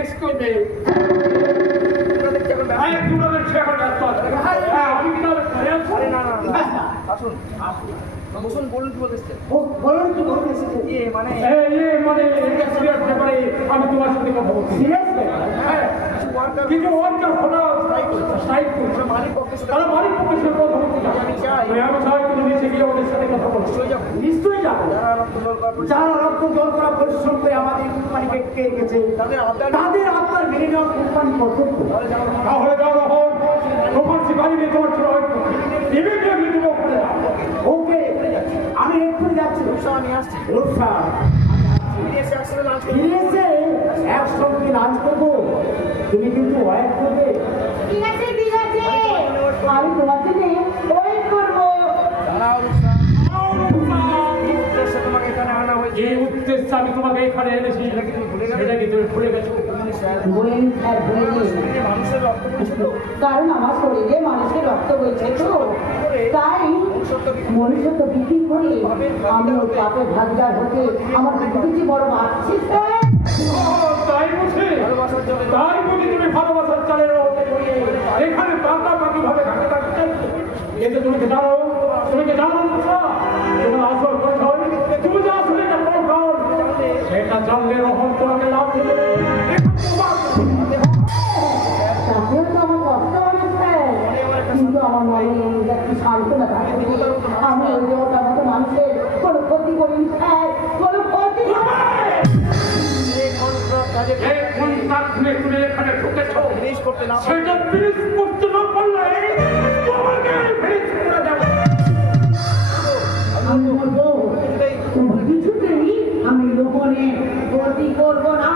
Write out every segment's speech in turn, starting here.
Excuse me আরে তোমরা দেখছো এখন ব্যস্ত আছো আমি কি না আরে না আসুন বসুন বলুন কি বলতেছেন বলুন কি বলতেছেন মানে এটা সিরিয়াস ব্যাপারে আমি তোমার সাথে কথা বলছি সিরিয়াস হ্যাঁ কিন্তু ওয়ার্কার হলো স্ট্রাইক করছে মালিক পক্ষের সাথে তারা মালিক পক্ষের সাথে কথা বলতে চায় আমি চাই তুমি নিচে গিয়ে ওদের সাথে কথা বলো নিশ্চয়ই যাবো যারা রক্ত জল করা যারা রক্ত জল করা পরিশ্রম করে আমাদের কোম্পানিকে কে রেখেছে তাদের আত্মার মেনে নেওয়া কোম্পানি কর্তব্য। তাহলে যাও রহন তোমার শিকারি নিয়ে তোমার ছিল ইমিডিয়েটলি তুমি ওখানে যাও ওকে আমি এক্ষুনি যাচ্ছি আমি আসছি রূপসা ফিরে এসে একসাথে লাঞ্চ ফিরে এসে একসঙ্গে লাঞ্চ করবো তুমি কিন্তু ওয়েট করবে ঠিক আছে আমি তোমার জন্য ওয়েট করবো তোমাকে এখানে আনা হয়েছে যে উদ্দেশ্যে আমি তোমাকে এখানে এনেছি সেটা কি তুমি ভুলে গেছো মানুষের রক্ত পড়ছিল কারণ আমার শরীরে মানুষের রক্ত বইছে তো তাই মনুষ্যত্ব বিক্রি করে আমি ওই পাপের ভাগিদার হতে আমার কিছু বড় মারছি তাই বুঝি তুমি ভালোবাসার চালের এখানে পাকাপাকি ভাবে ঘাটে থাকতে এতে তুমি কি জানো তোমার আসল পরিচয় তুমি যা আসলে এটা পরিচয় সেটা জানলে রহন তোমাকে লাভ দেবে তাতেও তো আমার কষ্ট হয়েছে কিন্তু আমার মনে একটু সান্ত্বনা থাকে আমি ওই দেবতার মতো মানুষের কোনো ক্ষতি করিনি কোনো ক্ষতি তুমি এখানে ঢুকেছ ফিনিশ করতে না সেটা ফিনিশ করতে না পারলে তোমাকে ফিনিশ করে দেবো আমি বলবো কিছুতেই আমি লোকনে ক্ষতি করবো না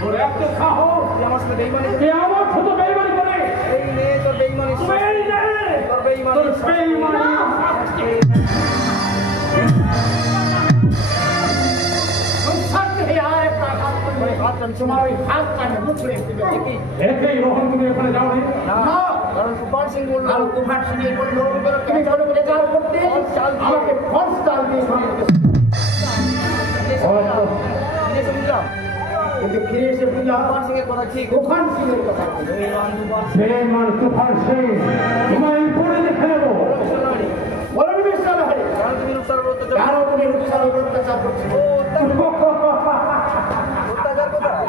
তোর এত সাহস আমার সাথে বেইমানি এ আমার ছোট বেইমানি করে এই নে তোর বেইমানি তোর বেইমানি এতেই রোহন তুমি এখানে যাও নি কারণ তুফান সিং বললো তুফান সিং বললো তুমি চলো বলে চাল করতে আমাকে ফলস চাল দিয়ে বুঝলাম কিন্তু ফিরে এসে বুঝলাম তুফান সিং এর কথা ঠিক তুফান সিং এর কথা বেইমান তুফান সিং তোমায় পড়ে দেখে নেবো বলো নি বেশ চালা হয় কারণ তুমি রূপসার অত্যাচার কারো তুমি রূপসার অত্যাচার করছো অত্যাচার কোথায়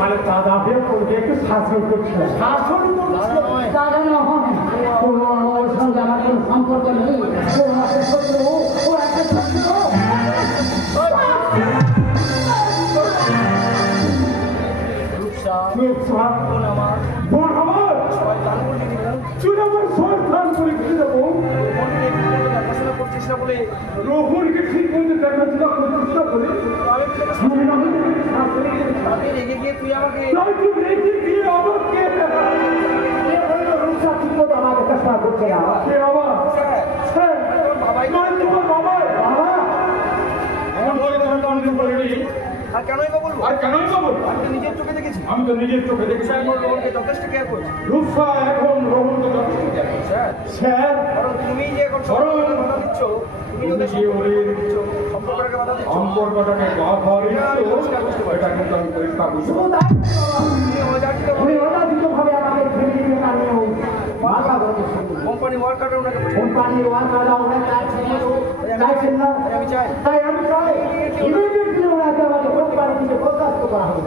মানে দাদা করবে একটু শাসন করছে শাসন করছো দাদা নয় ওর সঙ্গে আমার কোনো সম্পর্ক নেই ও একটা শত্রু ও একটা শত্রু রূপসা রূপসা বোন আমার বোন আমার শয়তান বলে দিব তুই আমার শয়তান করে কি দেবো বোনকে ঠিক মতো দেখাশোনা করছিস না বলে রোহনকে ঠিক মতো দেখাশোনা করছিস না বলে তাতে রেগে গিয়ে তুই আমাকে তাই তুমি রেখে গিয়ে আমাকে রূপসা ঠিক মতো আমার দেখাশোনা করছে না সে আমার বাবাই নয় তোমার বাবা বাবা এমন করে তোমার কারণে বলিনি আর কেনই বা বলবো আর কেনই বা বলবো আমি তো নিজের চোখে দেখেছি আমি তো নিজের চোখে দেখেছি আমি ওকে যথেষ্ট কেয়ার করছি রূপসা এখন রোহনকে যথেষ্ট দেয় স্যার স্যার কারণ তুমি যে এখন বাধা দিচ্ছ তুমি ওদের সম্পর্কটাকে বাধা দিচ্ছ সম্পর্কটাকে বাধা দিচ্ছ এটা কিন্তু আমি পরিষ্কার বুঝতে শুধু তাই তুমি অজাচিত তুমি অনাদিত ভাবে আমাকে ফেলে দিয়ে টানিয়ে মাথা ধরে কোম্পানি ওয়ার্কার ওনাকে কোম্পানির ওয়ার্কাররা ওরা চাইছেন না আমি চাই তাই আমি চাই ইমিডিয়েটলি ওনাকে আমাকে কোম্পানি থেকে বরখাস্ত করা হবে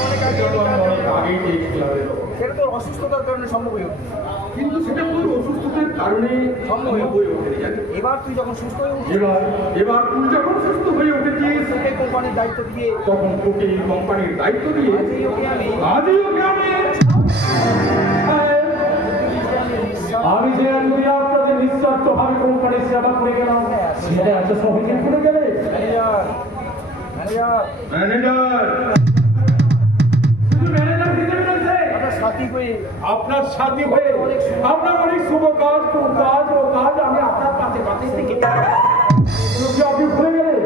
অনেক আগে আগেই দেখছিলাম সেটা তো অসুস্থতার কারণে সম্ভব হয়ে ওঠে কিন্তু সেটা পুরো অসুস্থতার কারণে সম্ভব হয়ে ওঠে এবার তুই যখন সুস্থ হয়ে উঠছিস এবার তুই যখন সুস্থ হয়ে উঠেছিস তোকে কোম্পানির দায়িত্ব দিয়ে তখন তোকে কোম্পানির দায়িত্ব দিয়ে আজই ওকে আমি আমি যে আপনাদের নিঃস্বার্থ ভাবে কোম্পানির সেবা করে গেলাম সেটা এত সহজে করে গেলে ম্যানেজার শুধু ম্যানেজার হিসেবে রয়েছে আপনার সাথী হয়ে আপনার অনেক শুভ কাজ আমি আপনার পাশে পাশে থেকে আপনি ভুলে গেলেন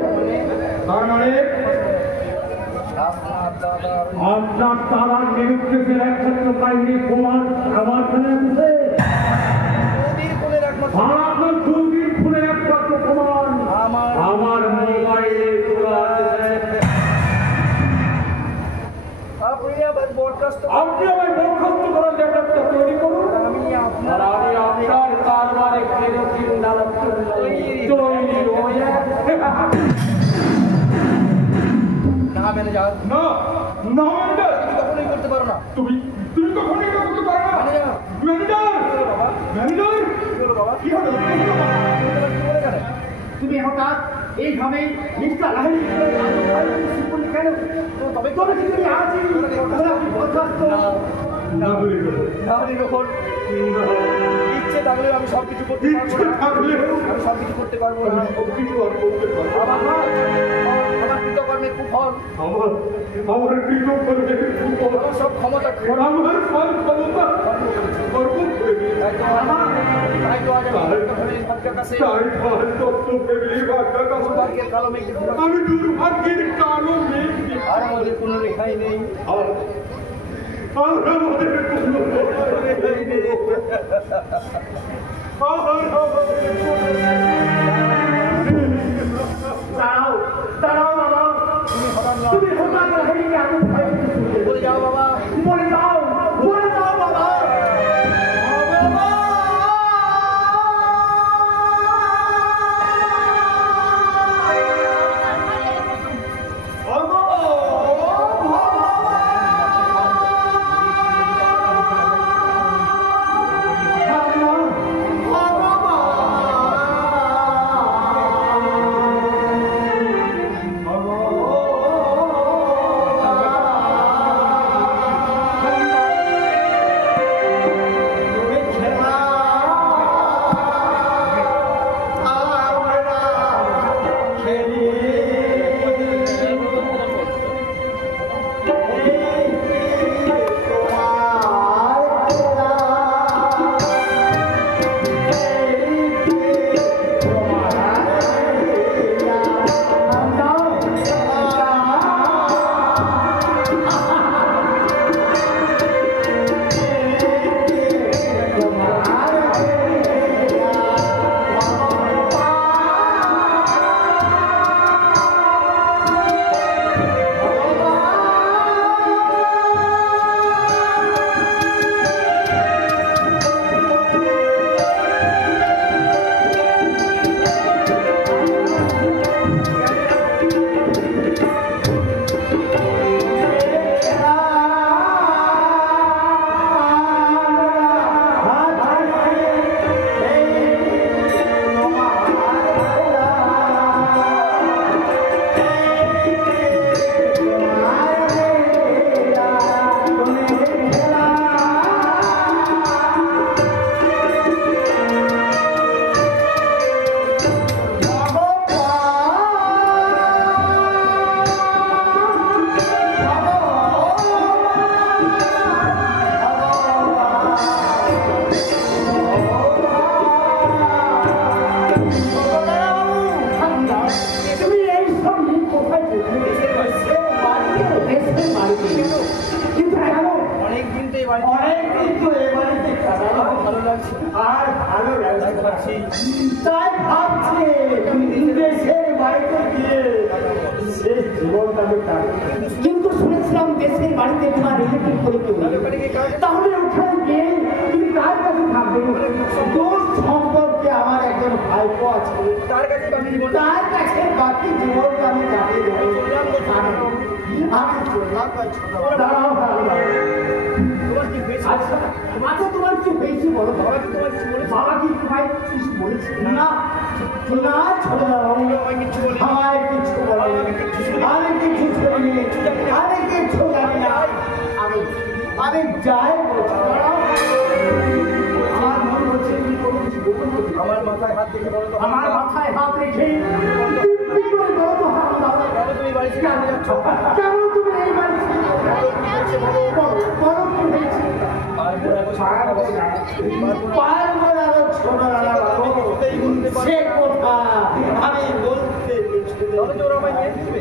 তার মানে আপনার তারার নিরুদ্দেশের একমাত্র কাহিনী প্রমাণ আমার কাছে আছে আর আপনার দুর্গীর না ম্যানেজার, না না ম্যানেজার, তুমি কখনোই করতে পারো না। তুমি তুমি কখনোই এটা করতে পারো না। ম্যানেজার ম্যানেজার কি হলো? তুমি হঠাৎ এইভাবে মিস্টার লাহিড়ী কেন? তবে তোরা কি তুমি আছি তোরা কি বরখাস্ত? না বলে গেলো। তাহলে যখন ইচ্ছে থাকলে আমি সবকিছু করতে পারবো ইচ্ছে না। থাকলে আমি সবকিছু করতে পারবো না। আমি সবকিছু আর করতে পারবো না। আমার কৃতকর্মের কুফল, আমার কৃতজ্ঞতা আমার সব ক্ষমতা আমার সব ক্ষমতা অর্পণ করে দিয়েছে। তাই তো আজ আমি ভাগ্যের কাছে তাই ভাই তত্ত্ব ফ্যামিলি ভাগ্যের কাছে ভাগ্যের কালো মেঘে আমি দুর্ভাগ্যের কারণ নেই। আর আমাদের কোনো রেখাই নেই। আর আমাদের কোনো রেখাই নেই। দাঁড়াও দাঁড়াও বাবা, তুমি হঠাৎ লাহিড়ীকে এত ভয় পেয়েছো? বলে যাও বাবা, বলে যাও বাবা। আর ভালো লাগছে ভাবছি, তাই ভাবছে দেশের বাড়িতে গিয়ে শেষ জীবনটাকে কাটাবে। কিন্তু শুনেছিলাম দেশের বাড়িতে তোমার রিলেটিভ করে কেউ নেই। তাহলে ওখানে গিয়ে তুমি কার কাছে থাকবে? দোষ সম্পর্কে আমার একজন ভাইপো আছে, তার কাছে বাকি জীবন তার কাছে বাকি জীবনটা আমি কাটিয়ে দেবো। আমি চললাম ভাই, দাঁড়াও তোমার কি হয়েছে? আচ্ছা আচ্ছা তোমার কি হয়েছে বলো? বাবা কি তোমার কিছু বলেছে? বাবা কি তোমায় কিছু বলেছে? না না ছোট আমায় কিছু বলে আমায় কিছু বলে আমি কিছু শুনি, আমি কিছু জানি না। আমি যাই বলছি, আমার মনে হচ্ছে তুমি কোনো কিছু গোপন করতে। আমার মাথায় হাত দেখে বলো তো, আমার মাথায় হাত রেখে তুমি করে বলো তো হাত দাও। কেন তুমি বাড়ি থেকে চলে যাচ্ছ? কেন তুমি এই বাড়ি থেকে বলো কি হয়েছে? পারবো না ছোট রানা বাবু, সে কথা আমি বলতে তাহলে তো ওরা আমায় মেরে দিবে।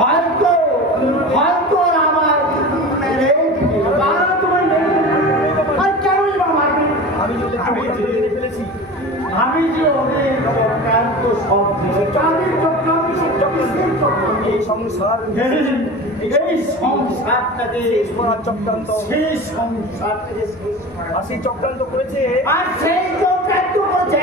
হয়তো আমার মেরে বাবা তোমায় মেরে দেবে। আর কেনই বা মারবে? আমি যদি জেনে ফেলেছি, আমি যে অনেক চক্রান্ত সব তাদের এই সংসার এই সংসারটাকে শেষ করার চক্রান্ত, সেই সংসারটাকে শেষ করা। আর সেই চক্রান্ত করেছে আর সেই চক্রান্ত করেছে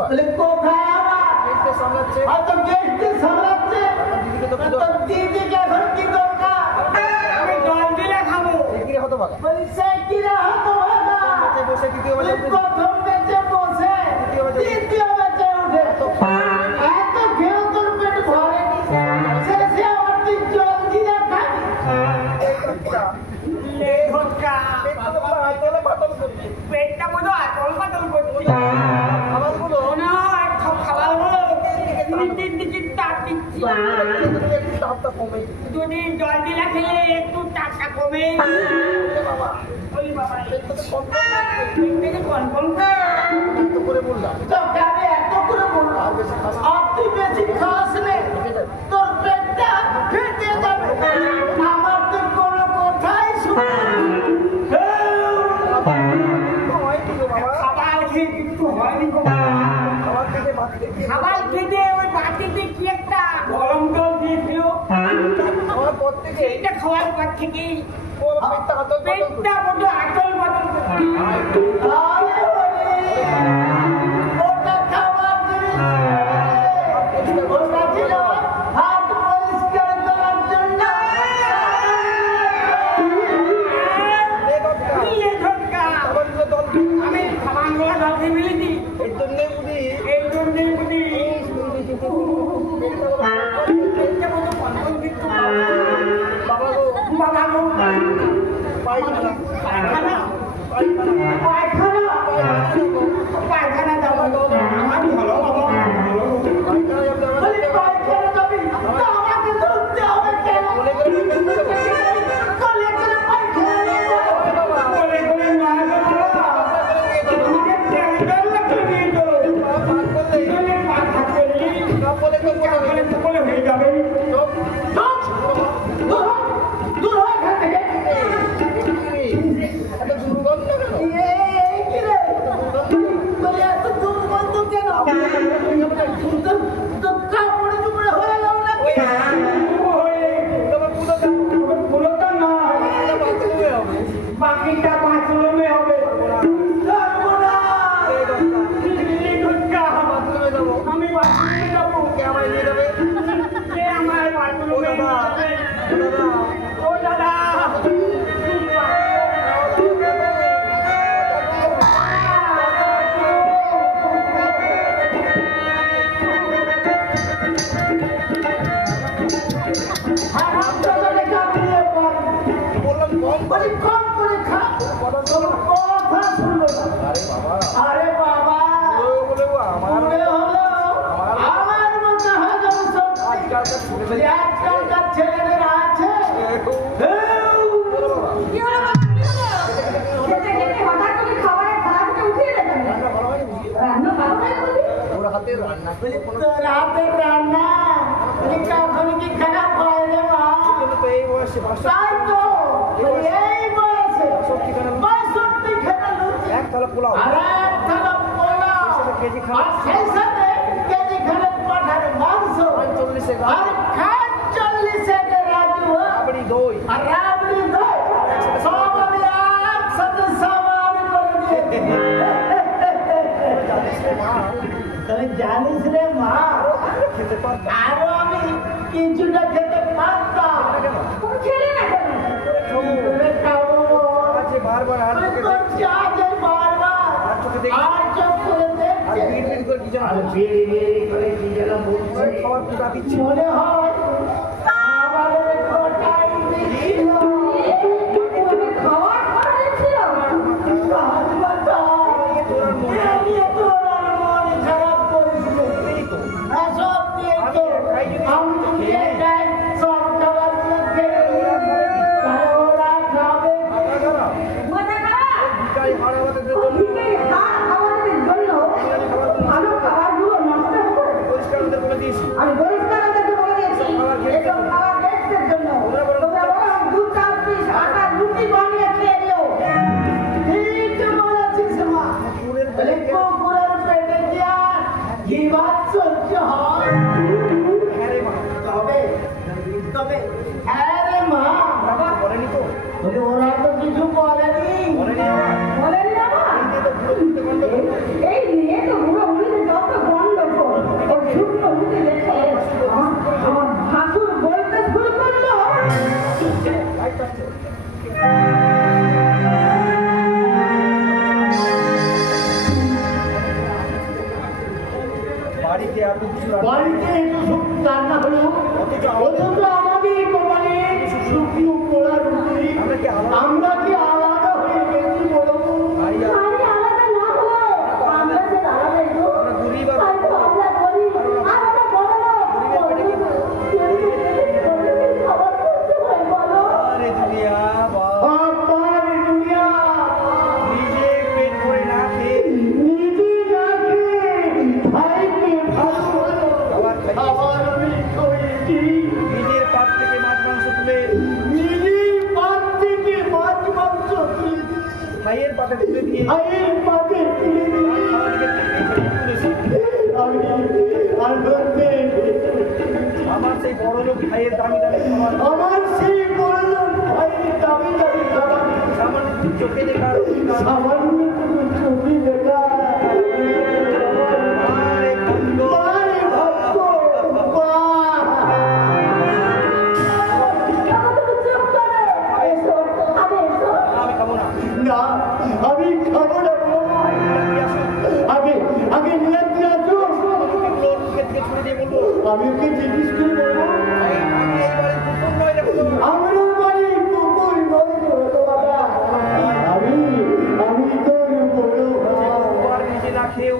বাবা বলে কোথায় আমার দেখতে সামলাচ্ছে হয়তো গেস্টে সামলাচ্ছে দিদিকে তো তো দিদিকে এখন কি দরকার আমি জল দিলে খাবো। কি হতো বাবা বলি সে কিরা হতো ভাগা বেঁচে বসে দ্বিতীয় বলি বাজে প্রথম বেঁচে বসে দ্বিতীয় বেঁচে উঠে এত খেয়েও তোর পেট ভরেনি শেষে আমার তুই জল দিয়ে খাবি পেটটা বোধ আতল পাতল করছি। খাবারগুলো মনে হয় খাবার হলো নিচের দিকে টাক দিচ্ছি। একটু দামটা কমে যদি জল দিলা খেলে একটু টাকা কমে। বাবা ওই বাবা পেটটা তো কম পেটটাকে কনফার্ম কর। তো করে বললাম তোকে আমি এত করে বললাম আর তুই বেশি খাস নে তোর পেটটা ফেটে যাবে আমার তো কোনো কথাই হয়নি গো বাবা খাবার খেয়ে কিছু হয়নি গো। খাবার খেতে ভাত খেতে খাবার খেতে ওই বাটিতে কি একটা গরম জল দিয়েছিল। খাওয়ার পর থেকে সেইটা খাওয়ার পর থেকেই ও পেটটা হাত পেটটা বোধ আতল পাতল করছে। ওটা খাবার জিনিস ওটা ছিল হাত পরিষ্কার করার জন্য কি এ ঝটকা? খাবারগুলো দল আমি খাবারগুলো জল খেয়ে ফেলেছি। এর জন্য বুঝি এই জন্যই বুঝি পেটটা বোধ কনফার্ম কিন্তু বাবা গো বাবা গো পায়খানা পায়খানা পায়খানা পায়খানা যাবো আমার ভালো বাবা পায়খানা যাবে আমার বলি পায়খানা যাবি তো আমাকে ধরতে হবে কেন মনে করে দেখতে হবে কলে করে পায়খানা নিয়ে যাবো বলে বলে না বাবা আমাকে ট্যাঙ্কার লাগিয়ে দিয়ে চলো চলে পাখা চলি বলে তো বলে হয়ে যাবে দূর হয় এখান থেকে এত দুর্গন্ধ কেন এই কি রে বলি এত দুর্গন্ধ কেন তো কাপড়ে চুপড়ে হয়ে গেল নাকি পুরোটা না বাকিটা বাথরুমে হবে আমি বাথরুমে যাবো সে আমার বাথরুমে যাবে ও দাদা বললাম কম বলি কম করে খা কথা শুনলো না আরে বাবা বলে আমার মনে হলো আমার মনে হয় যেন সত্যি আজকালকার ছেলে বলি আজকালকার ছেলেদের আছে কি হলো বাবা, কি হলো? খেতে খেতে হঠাৎ করে খাবারের থালাটা উঠিয়ে দেবেন। ভালো হয় বুঝি রান্না ভালো হয় না বলি? ওর হাতে রান্না করে কোনো তোর হাতের রান্না বলি কখন কি খারাপ হয় রে মা জন্য তো এই বয়সে বাসা তাই তো বলি এই বয়সে 62 খানা লুচি। 62 খানা লুচি এক থালা পোলাও আর এক থালা পোলাও সাথে কেজি খানা। আর সেই সাথে কেজি খানেক পাঠার মাংস 40 এর আর খাট 40 এর রাজু রাবড়ি দই আর রাবড়ি দই সব আমি একসাথে সমান করে দিয়েছি তুই জানিস রে মা খেতে পারতাম আরো আমি কিছুটা খেতে পারতাম তুমি খেলে না কেন? কি করে খাবো আছে বারবার আর তুই চোখে তো দেখছি চাঁদের বারবার আর চোখে দেখছি আর চোখ করে আর দেখছে বিড় বিড় করে কি যেন আর বলছে। বিড়ি বিড়ি করে কি যেন বলছে খাবার ফুটা দিচ্ছে মনে হয় আমাদের কোটাই দিছিল তুমি খাওয়ার পরে দিচ্ছিল? মাথা খারাপ? বিকালে হাড় আমাদের জন্য ভিখারি হাড় খাওয়ানোর জন্য ভালো খাবারগুলো নষ্ট হবে। পরিষ্কার আমাদের বলে দিয়েছি আমি পরিষ্কার ওদেরকে বলে দিয়েছি, এসব খাবার গেস্টদের জন্য। তোমরা বরং 2-4 পিস আটার রুটি বানিয়ে খেয়ে নিও। হ্যাঁ রে মা বলেনি তো ওরা তো কিছু বলেনি বলেনি আমার বলেন না মা? এই নিয়ে তো পুরো ঘুরতে গন্ডগোল এই নিয়ে তো বুড়ো বুড়িতে যত বাড়িতে এত কিছু রান্না- বাড়িতে একটু রান্না হলো অথচ আমাদের কপালে শুকনো পোড়া রুটি। আমরা কি আলাদা হয়ে গেছি বলো? বাড়ি আর- আরে আলাদা না হলো আমরা যে আলাদা একটু আমরা গরিব আর- হয়তো আমরা গরিব আর আমরা বড় লোক খাবার করতে হয় বলো আরে দুনিয়া বাবা, আমার দুনিয়া নিজে পেট ভরে না খেয়ে নিজে না খেয়ে ভাইকে ভালো আবার খাইয়ে- আবার আমি করেছি নিজের পাত থেকে মাছ মাংস তুলে নিজেই পাত থেকে মাছ মাংস তুলে ভাইয়ের পাতে তুলে দিয়ে ভাইয়ের পাতে তুলে দিয়ে আমাদের থেকে তুলেছি। আমি আনন্দে আমার সেই বড় লোক ভাইয়ের দামি দামি খাবার আমার সেই বড় লোক ভাইয়ের দামি দামি খাবার সামান্য একটু চোখে দেখার সামান্য টুকু ছবি দেখা আরে বন্ধু, আরে ভক্ত বাহ! কেন তুমি চুপ করে এসো আরে এসো আমি খাবো না। না আমি খাবো না গো। আগে আগে নিয়ন্ত্রণ আছো এগুলো মুখের দিকে ছুড়ে দিয়ে বলবো, আমি ওকে জিজ্ঞেস করে বলবো আমি এই বাড়ির কুকুর নয় রে বলবো। আমার বাড়ি কুকুর নয় গো বাবা। আমি আমি তোর বড় ভাই। তোমার নিজে না খেয়েও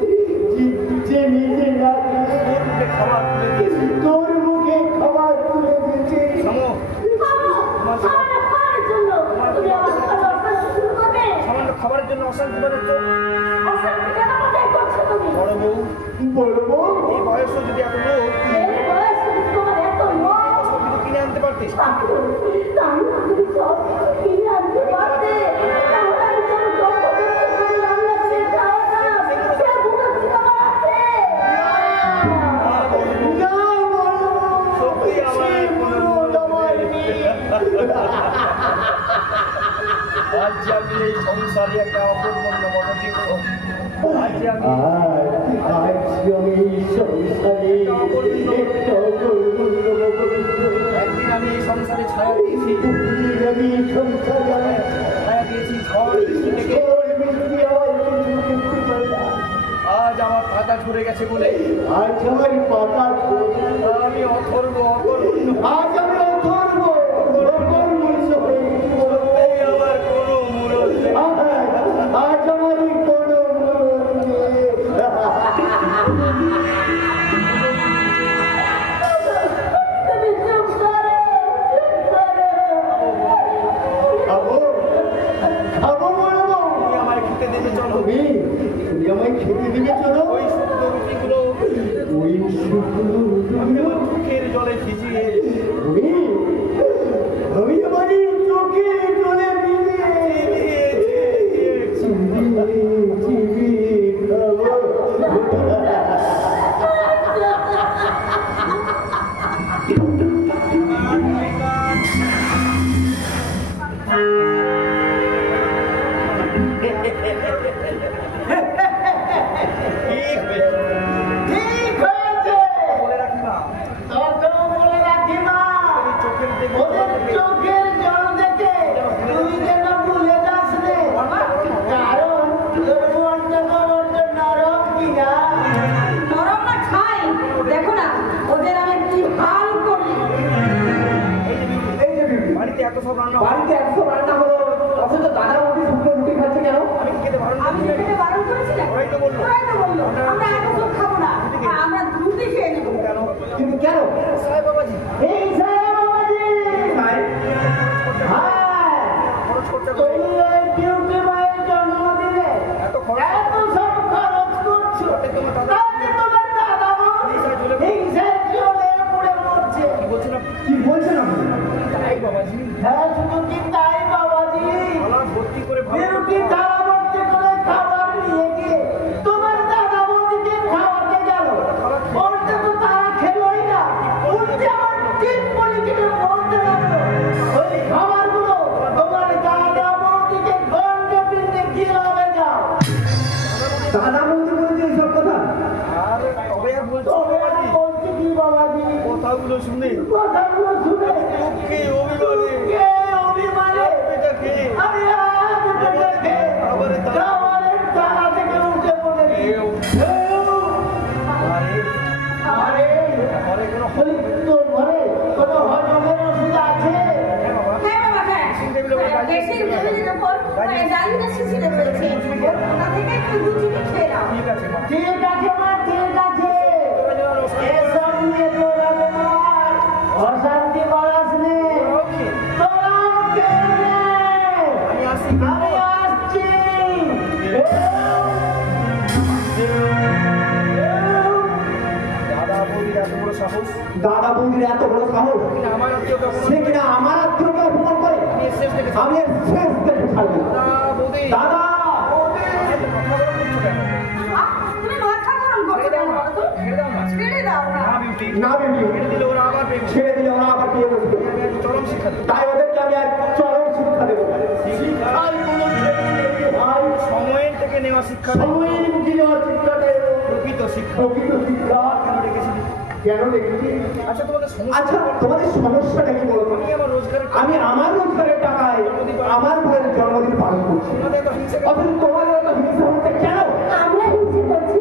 যে নিজে না খেয়ে তোর মুখে খাবার তুলে দিয়েছি। তোর মুখে খাবার তুলে দিয়েছে থামো, আমার খাওয়ার জন্য তুমি আমার খাবার অশান্তি শুরু করবে সামান্য খাবারের জন্য অশান্তি বাজাচ্ছ। অশান্তি কেন কোথায় করছো তুমি বড় বউ, বলবো এই বয়সে যদি এত লোক এই বয়স তুমি তোমার এত লোক সব কিছু কিনে আনতে পারতে। তাহলে তুমি সব কিনে আনতে পারতে তাহলে আমি সব যোগ্য করতে পারি রান্না করে খাওয়াতাম সে বুঝাচ্ছি আমার আছে না বলবো সত্যি আমার সেই কোনো মুরদ আমার নেই। আজ যে আমি এই সংসারে একটা অপূর্ণ মনে দিব, আজ যে আমি আজ আমি সংসারে একটা অপূর্ণ একদিন আমি এই সংসারে ছায়া দিয়েছি, আমি সংসারে ছায়া দিয়েছি ঝড় বৃষ্টি থেকে। আজ আমার পাতা ঝরে গেছে বলে আজ আমার পাতা আমি অথর্ব অকর্ণ। আজ আমি অথর্ব অকর্মণ্য হয়ে এই আমার কোনো মূরত নেই। আজ আমার কোনো মূরত নেই। তুমি চুপ করো খাবো খাবো বলবো তুমি আমায় খেতে দেবে চলো। তুমি আমায় খেতে দিবে চলো ওই শুকনো রুটিগুলো ওই শুকনো আমি আমার চোখের জলে ভিজিয়ে আমি আমার চোখে চলে দিবে ঠিক হয়েছে। ঠিক হয়েছে বলে রাখি না, তোকেও বলে রাখি মা এই চোখের দিকে ওদের চোখের জল দেখে তুই যেন ভুলে যাস রে কারণ তোর মনটা বড্ড নরম কিনা নরম না খাই দেখো না ওদের আমি কি হাল করি এই যে বিবি, বাড়িতে এত সব রান্না হয়, বাড়িতে 100 রান্না হলো অথচ দাদা বৌদি শুকনো রুটি খাচ্ছে কেন আমি খেতে বারণ আমি করছি। খেতে বারণ করেছি না ওরাই তো বললো। ওরাই তো বললো আমরা এত সব খাবো না আমরা রুটি খেয়ে নেবো কেন? কিন্তু কেন সাহেব বাবাজি, এই সাহেব বাবাজি হ্যাঁ খরচ করতে হবে। তুমি ওই বিউটি মায়ের জন্মদিনে এত খরচ এত সব খরচ করছো তাতে তোমার দাদা- তাতে তোমার দাদা বৌদি হিংসায় জ্বলে পুড়ে মরছে কি বলছেন আপনি? কি বলছেন আপনি তাই বাবাজি, হ্যাঁ শুধু কি তাই বাবাজি থালা ভর্তি করে ভালো বিউটি থালা ভর্তি করে খাবার নিয়ে গিয়ে তোমার দাদা বৌদিকে খাওয়াতে গেল ওরটা তো তারা খেলোই না উল্টে আমার ঠিক পলিটিকে বলতে লাগলো ওই খাবারগুলো তোমার দাদা বৌদিকে গন্ডে পিন্ডে কিভাবে যাও দাদা বৌদি বলছে এইসব কথা আর তবে আর বলছো তবে আমি বাবাজি, বলছি কি বাবাজি কথাগুলো শুনে কথাগুলো শুনে কে অভিমানে কে অভিমানে এটা কে আমি আজ বেঁচে খাবারের তালা- খাবারের তালা থেকে উঠে পড়েছি আরে তোর ঘরে কোনো হজমের ওষুধ আছে? হ্যাঁ বাবা হ্যাঁ বাবা, হ্যাঁ। ড্রেসিং টেবিলের উপর ডায়ালিসিস শিশিটা রয়েছে। ওটা থেকে একটু দুধ খেয়ে নাও। ঠিক আছে মা ঠিক আছে মা, ঠিক আছে। এসব নিয়ে তোরা তোমার অশান্তি বাড়াস নে। তোরাও কেউ নেই। আমি আসি আমি আসছি। দাদা বৌদির এত বড় সাহস দাদা বৌদির এত বড় সাহস, কিনা আমার আত্মীয়কে সে কিনা আমার আত্মীয়কে অপমান করে। আমি শেষ থেকে আমি এর শেষ দেখে ছাড়বো না। দাদা বৌদি দাদা কথা বলা করছো কেন তুমি মাথা গরম করছো কেন বলো তো? ছেড়ে দাও না ছেড়ে দাও না। না বিউটি না বেবি, ছেড়ে দিলে ওরা আবার প্রেম করবে। ছেড়ে দিলে ওরা আবার বিয়ে বসবে। আমি এক চরম শিক্ষা দেবো তাই ওদেরকে আমি এক চরম শিক্ষা দেবো। শিক্ষার কোনো ছেড়ে নেই ভাই। সময়ের থেকে নেওয়া শিক্ষা দেবো। সময়ের মুখে নেওয়ার শিক্ষা দেবো। প্রকৃত শিক্ষা প্রকৃত শিক্ষা কেন রেখেছি কেন রেখেছি? আচ্ছা তোমাদের সমস্যা আচ্ছা, তোমাদের সমস্যাটা কি বলতো? আমি আমার রোজগারের আমি আমার রোজগারের টাকায় আমার বউয়ের জন্মদিন পালন করছি, তোমাদের তো হিংসা অথচ তোমাদের এত হিংসা হচ্ছে কেন? আমরা হিংসে করছি।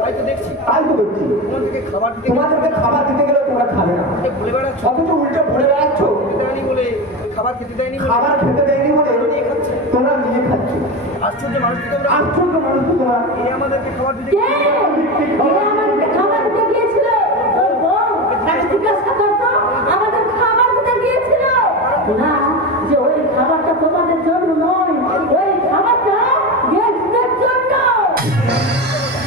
তাই তো দেখছি তাই তো বলছি, তোমাদেরকে খাবার দিতে তোমাদেরকে খাবার দিতে গেলেও তোমরা খাবে না, গেলে ভুলে বেড়াচ্ছ অথচ উল্টে ভরে বেড়াচ্ছ। খেতে দেয়নি বলে খাবার খেতে দেয়নি বলে খাবার খেতে দেয়নি বলে তোমরা নিয়ে খাচ্ছ। আশ্চর্য মানুষ তোমরা আশ্চর্য মানুষ তো তোমরা। এই আমাদেরকে খাবার দিতে কে? কে আমাদেরকে খাবার দিতে গিয়েছিল? ওর বউ তাকে জিজ্ঞাসা করতো, আমাদের খাবার দিতে গিয়েছিল না, যে ওই খাবারটা তোমাদের জন্য নয়, ওই খাবারটা গেস্টদের জন্য।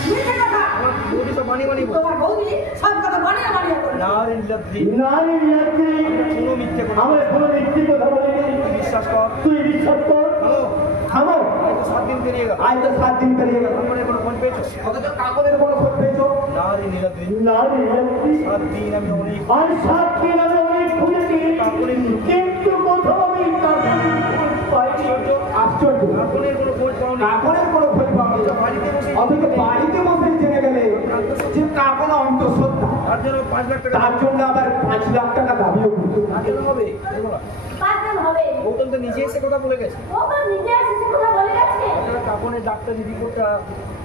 মিথ্যে কথা। আমার বৌদি সব বানিয়ে বানিয়ে বলছে। তোমার বৌদি সব কথা বানিয়ে বানিয়ে বলে। না রে নীলাদ্রি নারী নারী কোনো মিথ্যে কথা আমার কোনো মিথ্যে কথা বলেনি। তুই বিশ্বাস কর তুই বিশ্বাস কর। হ্যালো থামো, এই তো 7 দিন পেরিয়ে গেল আজ তো 7 দিন পেরিয়ে গেল, তারপরে কোনো ফোন পেয়েছো অথচ কাগজের কোনো খোঁজ পেয়েছো? না রে নীলাদ্রি নারী নারী 7 দিন আমি অনেক আর 7 দিন আমি অনেক খুঁজেছি, কিন্তু কোথাও আমি কাগজের খোঁজ পাইনি। আশ্চর্য, কাকুনের কোনো খোঁজ পাওনি কাগজের কোনো খোঁজ পাওনি। বাড়িতে বসে অথচ বাড়িতে বসে জেনে গেলে যে কাগজ অন্তঃসত্ত্বা, তার জন্য 5 লাখ টাকা তার জন্য আবার 5 লাখ টাকা দাবিও করতো। তার জন্য হবে দেখো না পাগল হবে। গৌতম তো নিজে এসে কথা বলে গেছে ও তো নিজে এসে সে কথা বলে গেছে। আপনারা কাকুনের ডাক্তারি রিপোর্টটা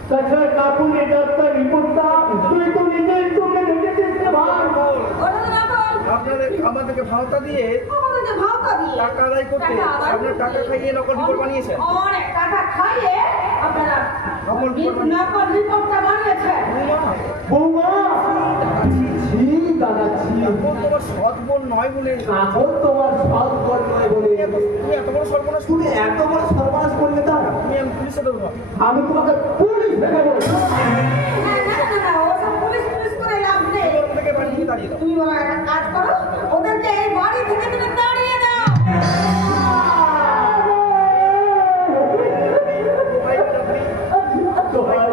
তাছাড়া কাকুনের ডাক্তার রিপোর্টটা তুই তো নিজের চোখে দেখেছিস রে ভাই। ওটা তো না বল। আমাদেরকে ভাওতা দিয়ে আমাদেরকে ভাওতা দিয়ে টাকা আদায় করতে টাকা আদায় আপনার টাকা খাইয়ে নকল রিপোর্ট বানিয়েছেন অনেক টাকা খাইয়ে আপনারা নকল রিপোর্ট নকল রিপোর্টটা বানিয়েছেন। বৌমা ছি দাদা ছি, এখন তোমার সৎ বোন নয় বলে এখন তোমার সব কর নয় বলে তুমি এত বড় সর্বনাশ তুমি এত বড় সর্বনাশ করলে তার তুমি আমি পুলিশে দেবো না। আমি তোমাকে পুলিশ দেখাবো। না, ওসব পুলিশ পুলিশ করে লাভ নেই। ওখান থেকে বাড়ি থেকে দাঁড়িয়ে দাও তুমি বলো একটা কাজ করো, ওদেরকে এই বাড়ি থেকে তুমি তাড়িয়ে দাও। ভাই, আপনি দোহাই,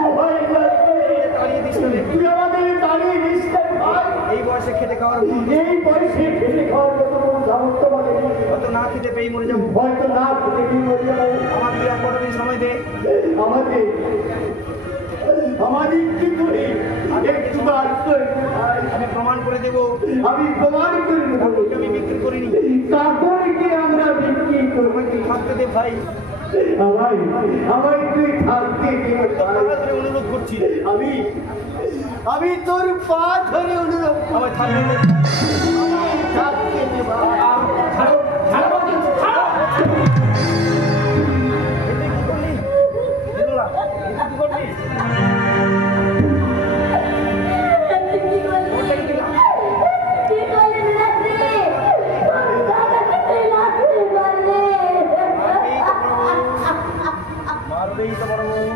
দোহাই লাগবে। তাড়িয়ে দিস না রে। তুই আমাদের দাঁড়িয়ে দিস না ভাই। এই বয়সে খেতে খাওয়ার এই বয়সে খেলে খাওয়ার মতো কোনো সামর্থ্য মানে নেই। হয়তো না খেতে পেয়ে মরে যাবো হয়তো না খেতে কি মরে যাবো। আমার তুই আর কতদিন সময় দে আমাকে আমাদের কি করি একটু আশ্রয় দে ভাই। আমি প্রমাণ করে দেবো আমি প্রমাণ করে দেবো। আমি বিক্রি করিনি কাপড়কে আমরা বিক্রি করবো। আমাকে তুই থাকতে দে ভাই আমার তুই থাকতে দে ভাই। টাকা ধরে অনুরোধ করছি আমি তোর পা ধরে অনুরোধ করছি। আমায় থাকতে দে আমায় থাকতে দে ভাই। ছাড়ো, ছাড়ো বলছি, ছাড়ো। এটা কি করলি দিলোরা এটা কি করলি কি করলে? কি করলে রাত্রি? দাদাকে তুই রাত্রি বললে। মারবেই তো বড় বউ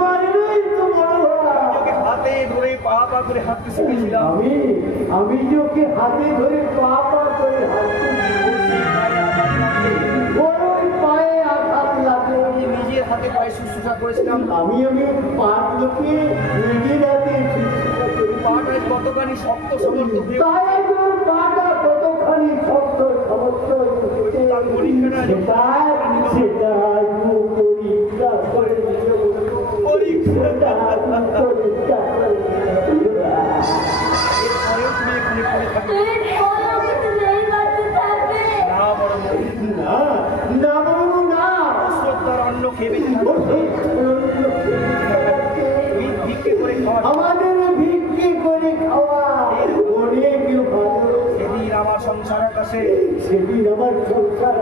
মারবেই তো বড় ভাই। তোকে হাতে ধরে পা পা করে হাঁটতে শিখেছিলাম আমি যে ওকে হাতে ধরে পা পা করে হাঁটতে বড়ই পায়ে আঘাত লাগে। আমি নিজের হাতে পায়ে শুশ্রূষা করেছিলাম আমি পা লোকে নিজের হাতে শুশ্রূষা করি। পাটা কতখানি শক্ত সমর্থ হয়ে তাই তোর পাটা কতখানি শক্ত সমস্ত তার পরীক্ষাটা সেটাই পরীক্ষা করে দিল। পরীক্ষা পরীক্ষা করে দিল। এরপরেও তুমি এখানে পড়ে থাকবে তুই বলো কিন্তু এই বাড়িতে থাকবে। না বড় বউ না না বাবু না। শ্রদ্ধার অন্ন খেয়ে বেঁচে থাকবে। কে আকাশে সেদিন আমার সংসার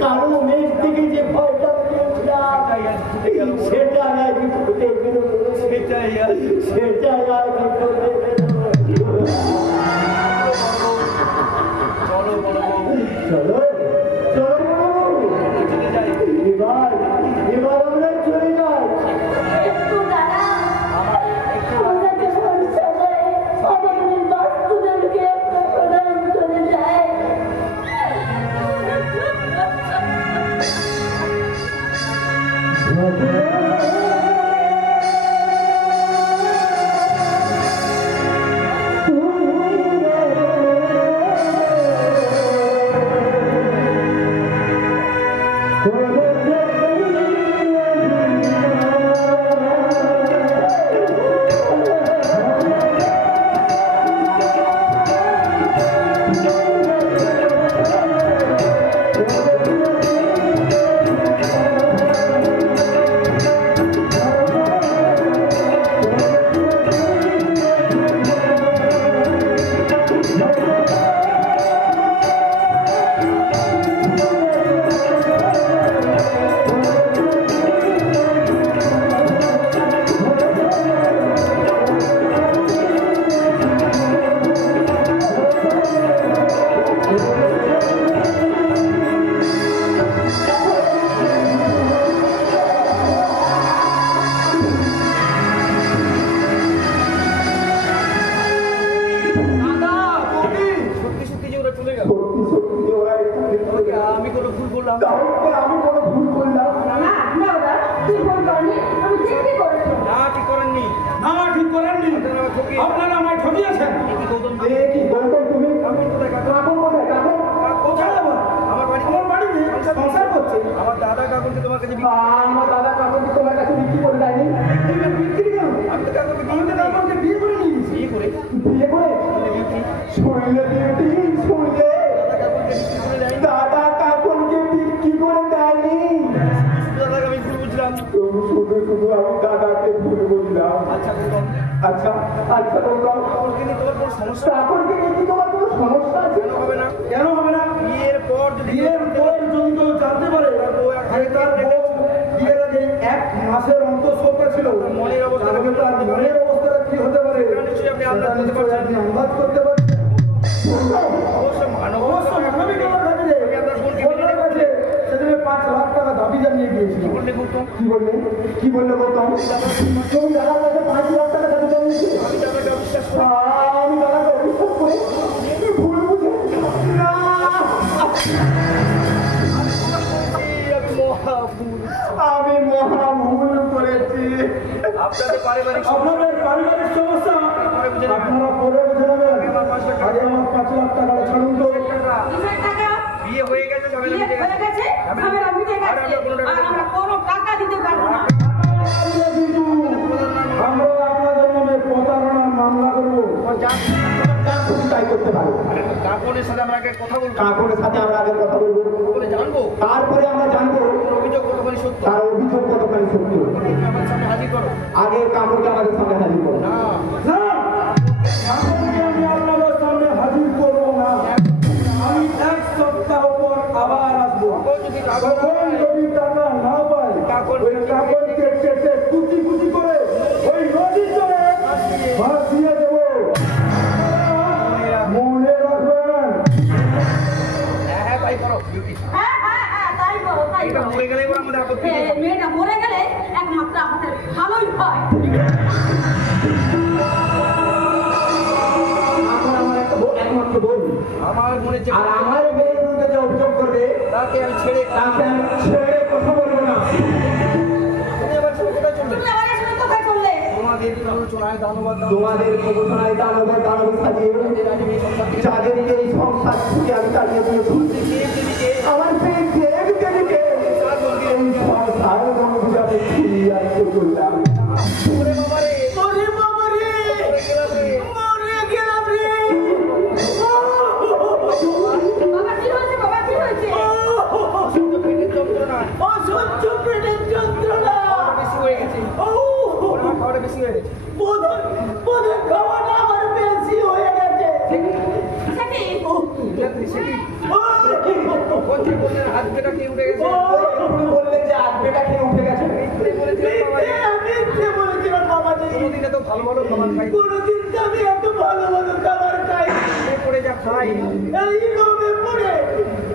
কালো মেঘ থেকে যে ভয়টা পেয়েছিলাম সেটাই আজ ফুটে বেরোলো, সেটাই আজ ফুটে বেরোলো। চলো এবার আমরা চলে যাই। একটু দাঁড়া, আমরা যখন সবাই আমাদের বাস্তুদেরকে একটু প্রণাম করে যাই। আমি কোনো ভুল করলাম? আমি কোনো ভুল করলাম না না দাদা, তুই ভুল করনি, আমি ঠিকই করেছি। না ঠিক করেননি, না ঠিক করেননি, আপনারা আমায় ঠকিয়েছেন। কি গৌতম তুমি কাকুর কোথায়? কাকুর কোথায়? কাকুর কোথায় আবার? আমার বাড়ি, আমার বাড়ি নেই, সংসার করছে। আমার দাদা কাকুরকে তোমার কাছে আমার দাদা কাকুরকে তোমার কাছে বিক্রি করে দেয়নি? বিক্রি কেন? আমি তো কাকুরকে আমি তো কাকুকে বিয়ে করে নিয়েছি। বিয়ে করে বিয়ে করে শুনলে বিউটি শুনলে দাদা কাকুরকে বিক্রি করে দেয়। দাদা কাকুরকে বিক্রি করে দেয়নি। দাদাকে আমি ভুল বুঝলাম। শুধু আমি দাদাকে ভুল বুঝলাম। আচ্ছা বললাম, আচ্ছা বললাম কাকুরকে নিয়ে তোমার কোনো সমস্যা কাকুরকে নিয়ে কি তোমার কোনো সমস্যা আছে? কেন হবে না? কেন হবে না? বিয়ের পর যদি বিয়ের পর যদি কেউ জানতে পারে যে তার বউ বিয়ের আগে 1 মাসের অন্তঃসত্ত্বা ছিল, মনের অবস্থা তাহলে তার মনের অবস্থাটা কি হতে পারে নিশ্চয়ই আপনি আন্দাজ করতে সেটা পারছেন। আপনি আন্দাজ করতে পারছেন। অবশ্য মানব অবশ্য মানবিক আমার কাছে যে ওনার কাছে সেদিন 5 লাখ টাকা দাবি জানিয়ে দিয়েছিল। বললে বলতো কি বললে গৌতম? তুমি দাদার কাছে 5 লাখ টাকা দাবি জানিয়েছো? আমি দাদাকে অবিশ্বাস করি। আমি দাদাকে অবিশ্বাস করে ভুল বুঝে না। আমি মহা ভুল করেছি। আপনাদের পারিবারিক আপনাদের পারিবারিক সমস্যা আপনারা পরে বুঝে নেবেন। আগে আমার 5 লাখ টাকা ছাড়ুন তো। কিসের টাকা? বিয়ে হয়ে গেছে, ঝামেলা বিয়ে মিটে হয়ে গেছে। গেছে, ঝামেলা মিটে গেছে, আর আমরা কোনো টাকা দিতে পারবো না। আমরা আপনাদের নামে প্রতারণার মামলা করবো। তুমি তাই করতে পারো। কাকুরের সাথে আমরা আগে কথা বলবো, কাকুরের সাথে আমরা আগে কথা বলবো, বলে জানবো তারপরে আমরা জানবো অভিযোগ কতখানি সত্য। তার অভিযোগ কতখানি সত্য। আমার সামনে হাজির করো। আগে কাকুরকে আমাদের সামনে হাজির করো। না, না, আপনাদেরকে আমি আপনাদের সামনে হাজির করবো না। আমি 1 সপ্তাহ পর আবার আসবো। তখন যদি কাকু তখন যদি টাকা না পাই, ওই কাপড়কে কেটে কুচি কুচি করে ওই নদীর জলে ভাসিয়ে দেবো। মনে রাখবেন। হ্যাঁ তাই করো। হ্যাঁ, তাই করো, তাই এটা করো। মরে গেলে এবার আমাদের আপত্তি নেই। মেয়েটা মরে গেলে একমাত্র আমাদের ভালোই হয়। এখন আমার একমাত্র বই, আমার মনে যে আর আমার বইয়ের বিরুদ্ধে যে অভিযোগ করবে তাকে আমি ছেড়ে তাকে আমি ছেড়ে কথা বলবো না। তুমি আবার কোথায় চলবে? তুমি আবার এসে কোথায় চললে? তোমাদের প্ররোচনায় দানবাদ দাও। তোমাদের প্রবচনায় দানব সাজিয়ে যাদেরকে এই সংসার থেকে আমি তাড়িয়ে দিয়েছি, আমার সেই দেবদেবীকে এই সংসার জনবিজাতে ফিরিয়ে আসতে চললাম। ওরে বাবারে, ওরে বাবা রে, মরে গেলাম রে। বাবা কি হয়েছে? বাবা কি হয়েছে? অসহ্য পেটের যন্ত্রণা অসহ্য পেটের যন্ত্রণা। বেশি হয়ে গেছে। ওরে আমার খাওয়াটা বেশি হয়ে গেছে। বোধহয় খাওয়াটা আমার বেশি হয়ে গেছে। সেটি আজকেটা কে উঠে গেছে? তুমি বললে যে আজকেটা খেয়ে উঠে গেছে। মিথ্যে বলেছিলাম বাবাজি। মিথ্যে বলেছিলাম বাবাজি। কোনোদিনে তো ভালো ভালো খাবার খাই। কোনোদিন তো আমি এত ভালো ভালো খাবার খাই। মনে করে যা খাই এই লোভে পড়ে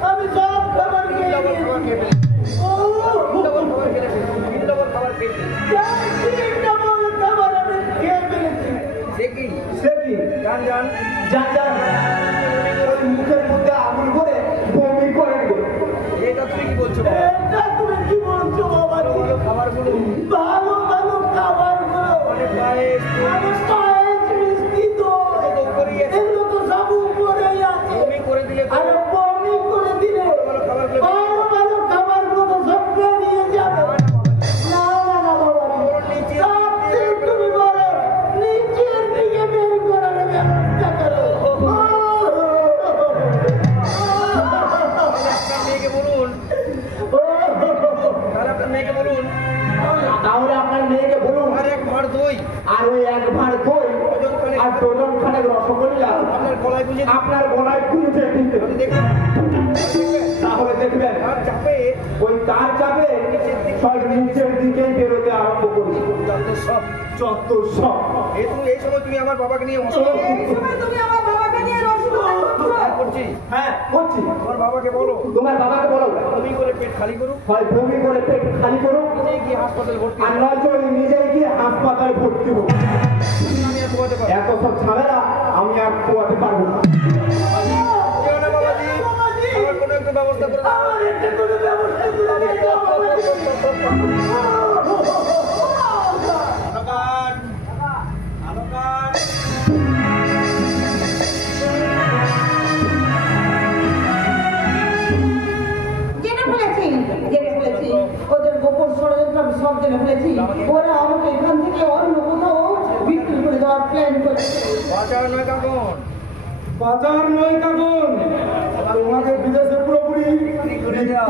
আমি সব খাবার খেয়ে ডবল খাবার খেয়ে নিয়েছি। ফেলেছি। ও ডবল খাবার খেয়ে ফেলেছি। ডবল খাবার খেয়ে ফেলেছি। ডবল খাবার আমি খেয়ে ফেলেছি। সে কি? সে কি? জান জান যা যা ওই মুখের মধ্যে আঙুল করে বমি করে দেবে। এটা তুমি কি বলছো বাবা? এটা তুমি কি বলছো বাবাজি? ভালো খাবারগুলো ভালো ভালো খাবারগুলো মানে পায়েস আমি পায়েস মিষ্টি দই তো উপরেই আছে। এগুলো তো সব উপরেই আছে। তুমি করে দিলে তো আর বমি করে দিলে ভালো খাবারগুলো ভালো ভালো খাবারগুলো তো সব বেরিয়ে যাবে। না না না বাবাজি, সব ঠিক তুমি বলো, নিচের দিকে বের করার ব্যবস্থা করো। আপনার মেয়েকে বলুন, তাহলে আপনার মেয়েকে বলুন তাহলে আপনার মেয়েকে বলুন আর এক ভাঁড় দই আর ওই এক ভাঁড় দই আর ডজন খানেক রসগোল্লা আপনার গলায় গুঁজে দিন। আপনার গলায় খুঁজে দিতে। আপনি দেখবেন তাহলে দেখবেন আর চাপে ওই তার চাপে সব নিচের দিকেই বেরোতে আরম্ভ করছে। যত সব যত সব এই সময় তুমি আমার বাবাকে নিয়ে অসুবিধা তুমি আমার বাবাকে নিয়ে রসগোল্লা করছো? করছি। হ্যাঁ করছি। আমার বাবাকে বলো তোমার বাবাকে বলো তুমি করে পেট খালি করুক, হয় বমি করে পেট খালি করো নিজে গিয়ে হাসপাতালে ভর্তি আর নয়তো নিজেই গিয়ে হাসপাতালে ভর্তি হবো। আমি আর পোয়াতে পারবো এত সব ঝামেলা আমি আর পোয়াতে পারবো না। যেও না বাবাজি, আমার কোনো একটা ব্যবস্থা করে দাও। আমার একটা কোনো ব্যবস্থা করে দাও বাবাজি। আলোকান, আলোকান। জেনে ফেলেছি ওদের গোপন ষড়যন্ত্র আমি সব জেনে ফেলেছি। ওরা আমাকে এখান থেকে অন্য কোথাও বিক্রি করে দেওয়ার প্ল্যান করছে। বাজার নয় কাকন, বাজার নয় কাগজ